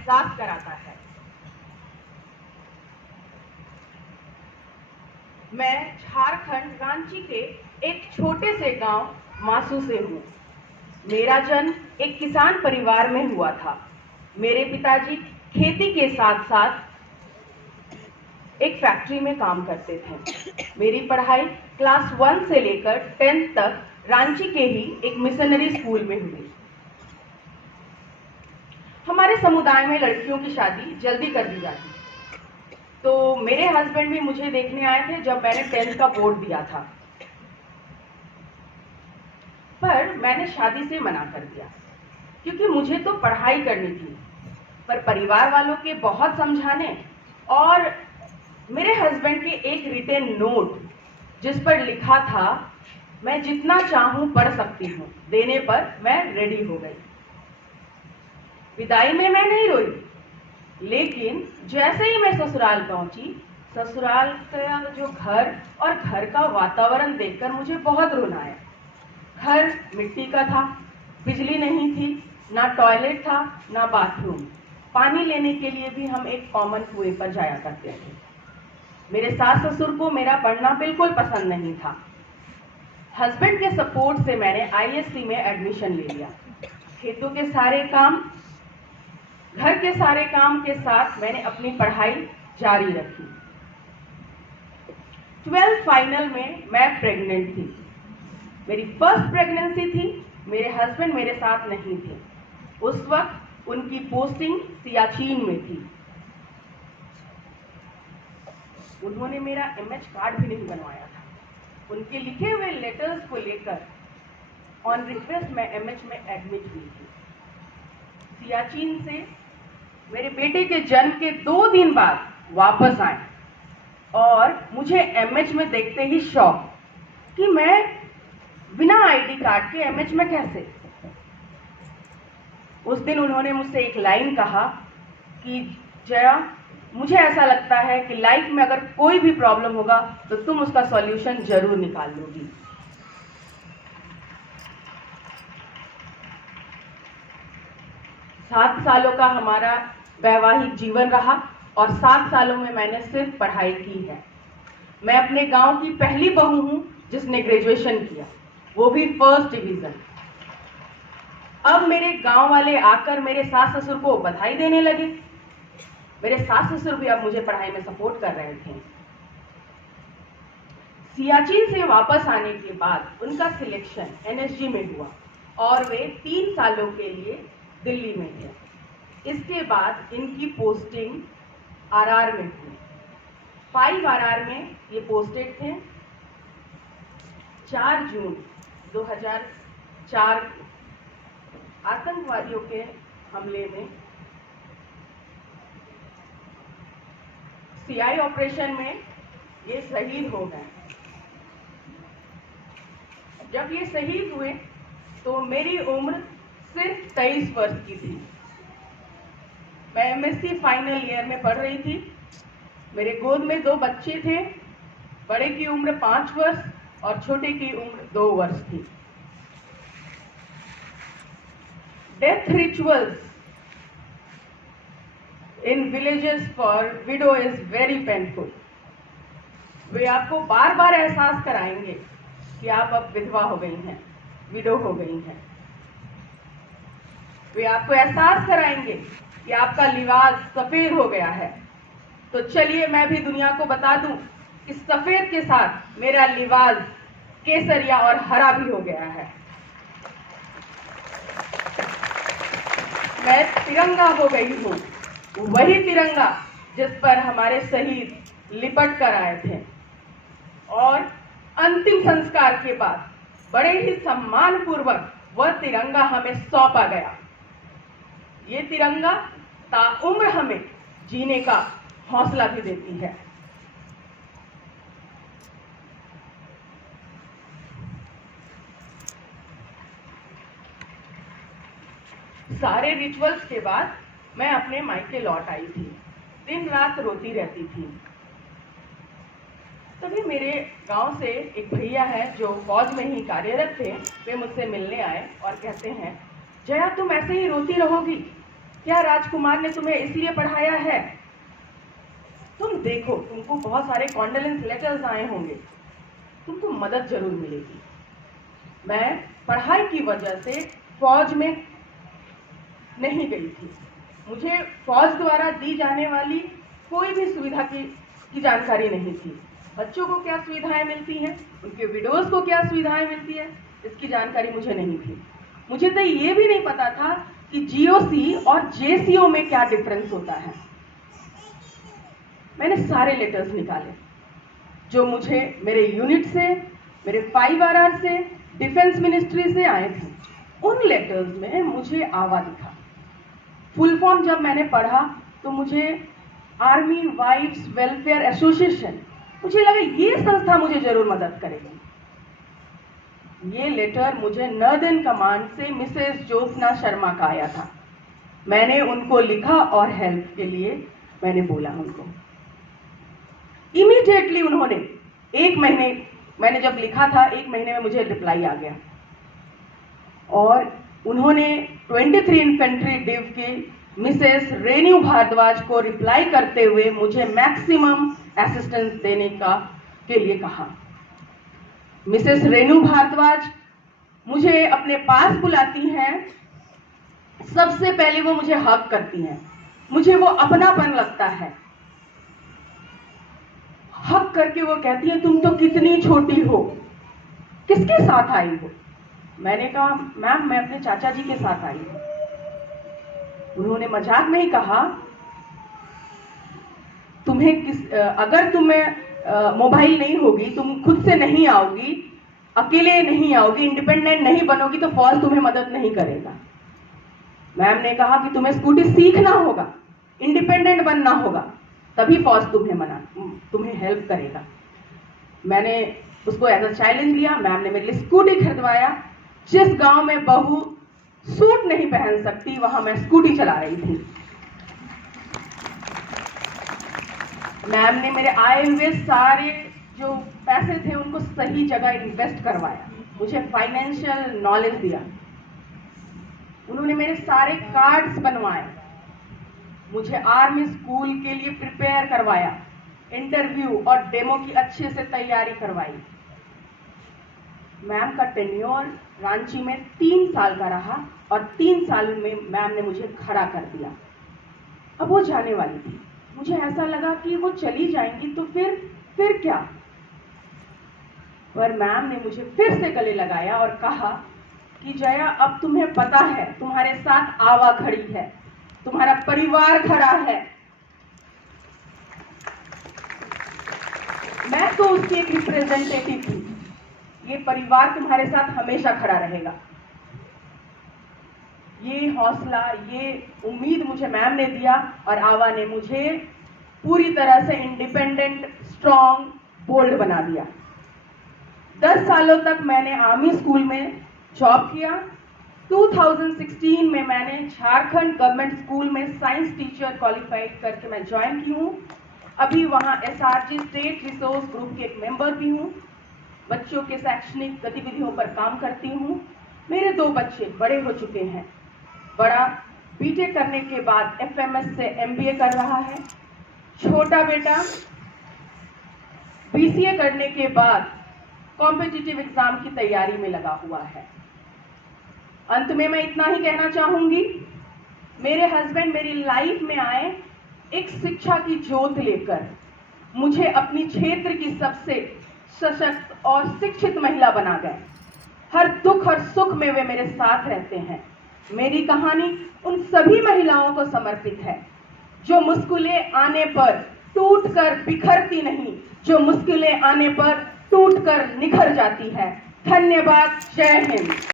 एहसास कराता है। मैं झारखंड रांची के एक छोटे से गांव मासू से हूँ। मेरा जन्म एक किसान परिवार में हुआ था। मेरे पिताजी खेती के साथ साथ एक फैक्ट्री में काम करते थे। मेरी पढ़ाई क्लास 1 से लेकर 10th तक रांची के ही एक मिशनरी स्कूल में हुई। हमारे समुदाय में लड़कियों की शादी जल्दी कर दी जाती, तो मेरे हस्बैंड भी मुझे देखने आए थे जब मैंने 10th का बोर्ड दिया था, पर मैंने शादी से मना कर दिया क्योंकि मुझे तो पढ़ाई करनी थी। पर परिवार वालों के बहुत समझाने और मेरे हस्बैंड के एक रिटन नोट जिस पर लिखा था मैं जितना चाहूं पढ़ सकती हूं, देने पर मैं रेडी हो गई। विदाई में मैं नहीं रोई, लेकिन जैसे ही मैं ससुराल पहुंची, ससुराल का जो घर और घर का वातावरण देखकर मुझे बहुत रोना आया। घर मिट्टी का था, बिजली नहीं थी, ना टॉयलेट था ना बाथरूम। पानी लेने के लिए भी हम एक कॉमन कुएं पर जाया करते थे। मेरे सास ससुर को मेरा पढ़ना बिल्कुल पसंद नहीं था। हस्बैंड के सपोर्ट से मैंने आईएससी में एडमिशन ले लिया। खेतों के सारे काम, घर के सारे काम के साथ मैंने अपनी पढ़ाई जारी रखी। 12th फाइनल में मैं प्रेग्नेंट थी। मेरी फर्स्ट प्रेगनेंसी थी। मेरे हस्बैंड मेरे साथ नहीं थे। उस वक्त उनकी पोस्टिंग सियाचिन में थी। उन्होंने मेरा एमएच कार्ड भी नहीं बनवाया था। उनके लिखे हुए लेटर्स को लेकर ऑन रिक्वेस्ट मैं एमएच में एडमिट हुई थी। सियाचिन से मेरे बेटे के जन्म के 2 दिन बाद वापस आए और मुझे एमएच में देखते ही शॉक कि मैं बिना आईडी कार्ड के एमएच में कैसे। उस दिन उन्होंने मुझसे एक लाइन कहा कि जया, मुझे ऐसा लगता है कि लाइफ में अगर कोई भी प्रॉब्लम होगा तो तुम उसका सॉल्यूशन जरूर निकाल लोगी। सात सालों का हमारा वैवाहिक जीवन रहा और 7 सालों में मैंने सिर्फ पढ़ाई की है। मैं अपने गांव की पहली बहू हूं जिसने ग्रेजुएशन किया, वो भी फर्स्ट डिवीजन। अब मेरे गांव वाले आकर मेरे सास ससुर को बधाई देने लगे। मेरे सास ससुर भी अब मुझे पढ़ाई में सपोर्ट कर रहे थे। सियाचिन से वापस आने के बाद उनका सिलेक्शन एनएसजी में हुआ और वे 3 सालों के लिए दिल्ली में गए। इसके बाद इनकी पोस्टिंग आरआर में हुई। 5 आरआर में ये पोस्टेड थे। 4 जून 2004 को आतंकवादियों के हमले में सीआई ऑपरेशन में ये शहीद हो गए। जब ये शहीद हुए तो मेरी उम्र सिर्फ 23 वर्ष की थी। मैं एमएससी फाइनल ईयर में पढ़ रही थी। मेरे गोद में 2 बच्चे थे। बड़े की उम्र 5 वर्ष और छोटे की उम्र 2 वर्ष थी। Death rituals in villages for widow is very painful. वे आपको बार बार एहसास कराएंगे कि आप अब विधवा हो गई हैं, विडो हो गई हैं। वे आपको एहसास कराएंगे कि आपका लिबास सफेद हो गया है। तो चलिए मैं भी दुनिया को बता दूं कि सफेद के साथ मेरा लिबास केसरिया और हरा भी हो गया है। मैं तिरंगा हो गई हूं, वही तिरंगा जिस पर हमारे शहीद लिपट कर आए थे और अंतिम संस्कार के बाद बड़े ही सम्मान पूर्वक वह तिरंगा हमें सौंपा गया। ये तिरंगा ताउम्र हमें जीने का हौसला भी देती है। सारे रिचुअल्स के बाद मैं अपने मायके लौट आई थी। दिन रात रोती रहती थी। तभी मेरे गांव से एक भैया है जो फौज में ही कार्यरत थे। वे मुझसे मिलने आए और कहते हैं, जया तुम ऐसे ही रोती रहोगी क्या राजकुमार ने तुम्हें इसलिए पढ़ाया है? तुम देखो, तुमको बहुत सारे कॉन्डोलेंस लेटर्स आए होंगे, तुमको मदद जरूर मिलेगी। मैं पढ़ाई की वजह से फौज में नहीं गई थी। मुझे फौज द्वारा दी जाने वाली कोई भी सुविधा की जानकारी नहीं थी। बच्चों को क्या सुविधाएं मिलती हैं, उनके विडोज को क्या सुविधाएं मिलती है, इसकी जानकारी मुझे नहीं थी। मुझे तो ये भी नहीं पता था कि जीओसी और जेसीओ में क्या डिफरेंस होता है। मैंने सारे लेटर्स निकाले जो मुझे मेरे यूनिट से, मेरे 5RR से, डिफेंस मिनिस्ट्री से आए थे। उन लेटर्स में मुझे आवा दिखा। फुल फॉर्म जब मैंने पढ़ा तो मुझे आर्मी वाइफ्स वेलफेयर एसोसिएशन, मुझे लगा ये संस्था मुझे जरूर मदद करेगी। ये लेटर मुझे नॉर्दर्न कमांड से मिसेस ज्योत्सना शर्मा का आया था। मैंने उनको लिखा और हेल्प के लिए मैंने बोला उनको। इमीडिएटली उन्होंने 1 महीने, मैंने जब लिखा था 1 महीने में मुझे रिप्लाई आ गया और उन्होंने 23 इन्फेंट्री डिव के मिसेस रेणु भारद्वाज को रिप्लाई करते हुए मुझे मैक्सिमम असिस्टेंस देने के लिए कहा। मिसेस रेणु भारद्वाज मुझे अपने पास बुलाती हैं। सबसे पहले वो मुझे हग करती हैं, मुझे वो अपनापन लगता है। हग करके वो कहती है, तुम तो कितनी छोटी हो, किसके साथ आई हो? मैंने कहा, मैम मैं अपने चाचा जी के साथ आई हूं। उन्होंने मजाक में ही कहा, अगर तुम्हें मोबाइल नहीं होगी, तुम खुद से नहीं आओगी, अकेले नहीं आओगी, इंडिपेंडेंट नहीं बनोगी तो फौज तुम्हें मदद नहीं करेगा। मैम ने कहा कि तुम्हें स्कूटी सीखना होगा, इंडिपेंडेंट बनना होगा, तभी फौज तुम्हें हेल्प करेगा। मैंने उसको एज अ चैलेंज लिया। मैम ने मेरे लिए स्कूटी खरीदवाया। जिस गांव में बहू सूट नहीं पहन सकती, वहां मैं स्कूटी चला रही थी। मैम ने मेरे आए हुए सारे जो पैसे थे उनको सही जगह इन्वेस्ट करवाया, मुझे फाइनेंशियल नॉलेज दिया। उन्होंने मेरे सारे कार्ड्स बनवाए, मुझे आर्मी स्कूल के लिए प्रिपेयर करवाया, इंटरव्यू और डेमो की अच्छे से तैयारी करवाई। मैम का टेन्योर रांची में 3 साल का रहा और 3 साल में मैम ने मुझे खड़ा कर दिया। अब वो जाने वाली थी। मुझे ऐसा लगा कि वो चली जाएंगी तो फिर क्या? पर मैम ने मुझे फिर से गले लगाया और कहा कि जया, अब तुम्हें पता है, तुम्हारे साथ आवा खड़ी है, तुम्हारा परिवार खड़ा है। मैं तो उसकी एक रिप्रेजेंटेटिव थी। ये परिवार तुम्हारे साथ हमेशा खड़ा रहेगा। ये हौसला, ये उम्मीद मुझे मैम ने दिया और आवा ने मुझे पूरी तरह से इंडिपेंडेंट, स्ट्रॉन्ग, बोल्ड बना दिया। 10 सालों तक मैंने आर्मी स्कूल में जॉब किया। 2016 में मैंने झारखंड गवर्नमेंट स्कूल में साइंस टीचर क्वालिफाइड करके मैं ज्वाइन की हूँ। अभी वहाँ SRG स्टेट रिसोर्स ग्रुप की एक मेंबर भी हूँ। बच्चों के शैक्षणिक गतिविधियों पर काम करती हूँ। मेरे 2 बच्चे बड़े हो चुके हैं। बड़ा BTech करने के बाद FMS से MBA कर रहा है। छोटा बेटा BCA करने के बाद कॉम्पिटिटिव एग्जाम की तैयारी में लगा हुआ है। अंत में मैं इतना ही कहना चाहूंगी, मेरे हस्बैंड मेरी लाइफ में आए एक शिक्षा की ज्योत लेकर, मुझे अपनी क्षेत्र की सबसे सशक्त और शिक्षित महिला बना गए। हर दुख और सुख में वे मेरे साथ रहते हैं। मेरी कहानी उन सभी महिलाओं को समर्पित है जो मुश्किलें आने पर टूटकर बिखरती नहीं, जो मुश्किलें आने पर टूटकर निखर जाती है। धन्यवाद। जय हिंद।